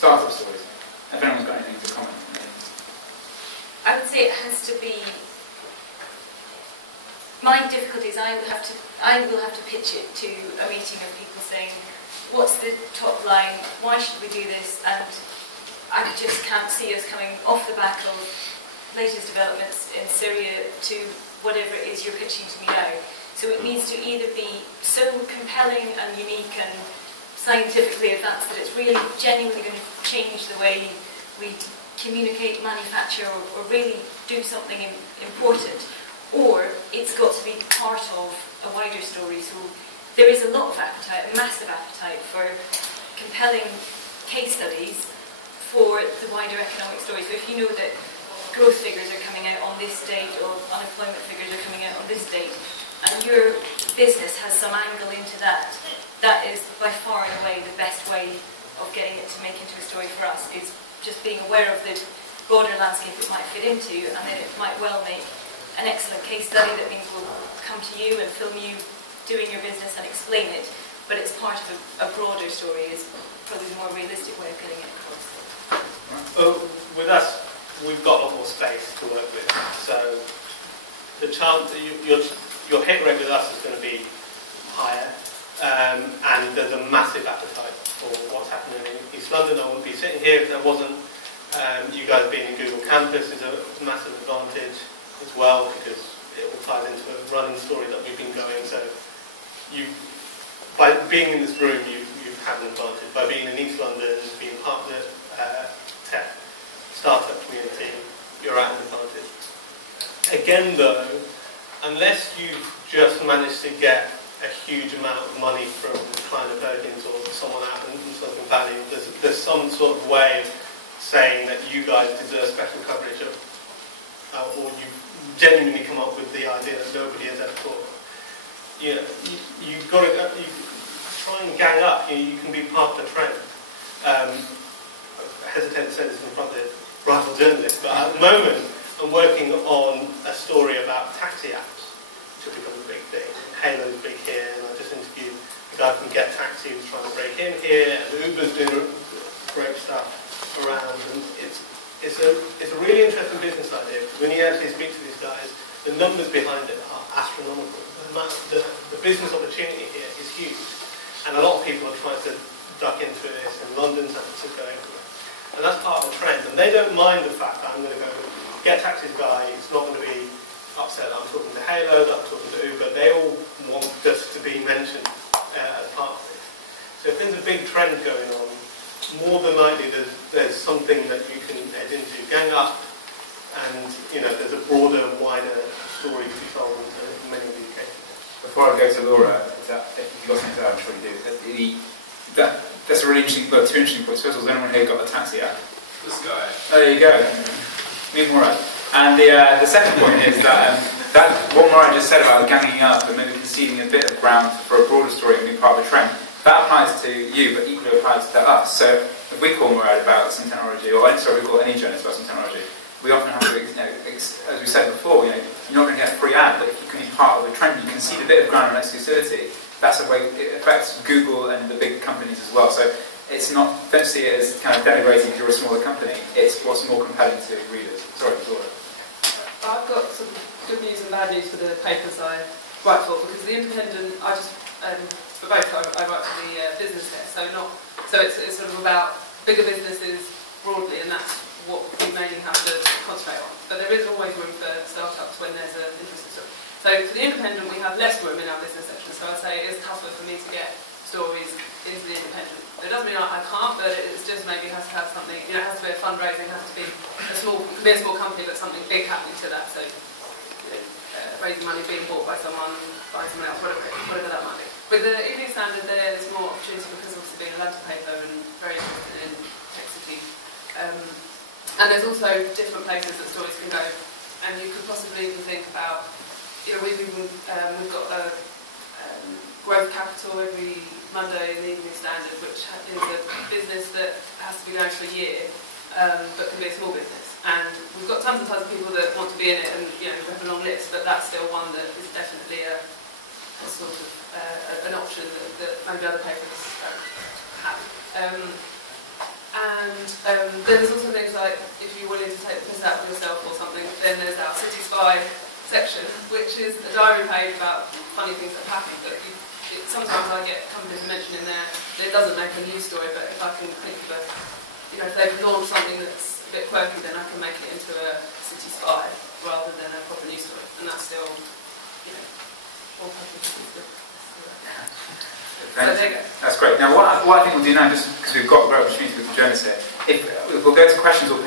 startup stories. If anyone's got anything to comment. I would say it has to be. My difficulty is I will have to pitch it to a meeting of people saying, what's the top line, why should we do this, and I just can't see us coming off the back of latest developments in Syria to whatever it is you're pitching to me now. So it needs to either be so compelling and unique and scientifically advanced that it's really genuinely going to change the way we communicate, manufacture, or really do something important, or it's got to be part of a wider story. So there is a lot of appetite, a massive appetite for compelling case studies for the wider economic story. So if you know that growth figures are coming out on this date or unemployment figures are coming out on this date, and your business has some angle into that, that is by far and away the best way of getting it to make into a story for us, is just being aware of the broader landscape it might fit into, and then it might well make an excellent case study that means we'll come to you and film you doing your business and explain it, but it's part of a broader story is probably the more realistic way of getting it across. With us, we've got a lot more space to work with, so the chance that your hit rate with us is going to be higher, and there's a massive appetite for what's happening in East London. I wouldn't be sitting here if there wasn't. You guys being in Google Campus is a massive advantage as well, because it all ties into a running story that we've been going. So by being in this room, you've had an advantage. By being in East London, being part of the tech startup community, you're at an advantage. Again though, unless you've just managed to get a huge amount of money from Kleiner Perkins or someone out in Silicon Valley, there's some sort of way of saying that you guys deserve special coverage, or you genuinely come up with the idea that nobody has ever thought of. You've got to try and gang up. You can be part of the trend. I hesitate to say this in front of the rival journalists, but at the moment I'm working on a story about taxi apps, which will become a big thing. Halo's big here, and I just interviewed the guy from Get Taxi who's trying to break in here, and Uber's doing great stuff around, and it's a really interesting business idea, because when you actually speak to these guys, the numbers behind it are astronomical. The business opportunity here is huge, and a lot of people are trying to duck into this in London, San Francisco, everywhere. And that's part of the trend, and they don't mind the fact that I'm going to go Get Taxi's guy. It's not going to be upset that I'm talking to Halo, that I'm talking to Uber. They all want us to be mentioned as part of this. So if there's a big trend going on, more than likely there's something that you can edge into, gang up, and there's a broader, wider story to be told in many of these cases. Before I go to Laura, if you've got something to add, I'm sure you do. That's a really interesting, two interesting points. First of all, has anyone here got a taxi app? This guy. Oh, there you go. Me and Murad. And the second point is that what Murad just said about ganging up and maybe conceding a bit of ground for a broader story and being part of a trend, that applies to you, but equally applies to us. So if we call Murad about some technology, or we call any journalist about some technology, we often have to, as we said before, you're not going to get a free ad, but if you can be part of a trend, you can see a bit of ground on exclusivity. That's a way it affects Google and the big companies as well. So it's not, don't see it as kind of denigrating if you're a smaller company. It's what's more compelling to readers. Sorry, Laura. I've got some good news and bad news for the papers I write for, because the Independent, for both, I write for the business desk, so it's sort of about bigger businesses broadly, and that's what we mainly have to concentrate on. But there is always room for startups when there's an interesting story. So for the Independent, we have less room in our business section, so I'd say it is tougher for me to get stories into the Independent. It doesn't mean I can't, but it's just maybe has to have something, it has to be a fundraising, it has to be a small company, but something big happening to that, so raising money, being bought by someone else, whatever that might be. With the Evening Standard, there's more opportunity because obviously being a London paper and very interested in tech city. And there's also different places that stories can go, and you could possibly even think about, we've got a Growth Capital every Monday in the Evening Standard, which is a business that has to be going for a year, but can be a small business. And we've got tons and tons of people that want to be in it, and we have a long list, but that's still one that is definitely a sort of an option that maybe other papers have. And Then there's also things like, if you're willing to take the piss out of yourself or something, then there's our City Spy section, which is a diary page about funny things that have happened. But sometimes I get companies mentioned in there that it doesn't make a news story, but if I can think of a, if they've launched something that's a bit quirky, then I can make it into a City Spy rather than a proper news story, and that's still, all publishers. So there you go. That's great. Now, what I think we'll do now, just because we've got a great opportunity with the journalists here, if we'll go to questions or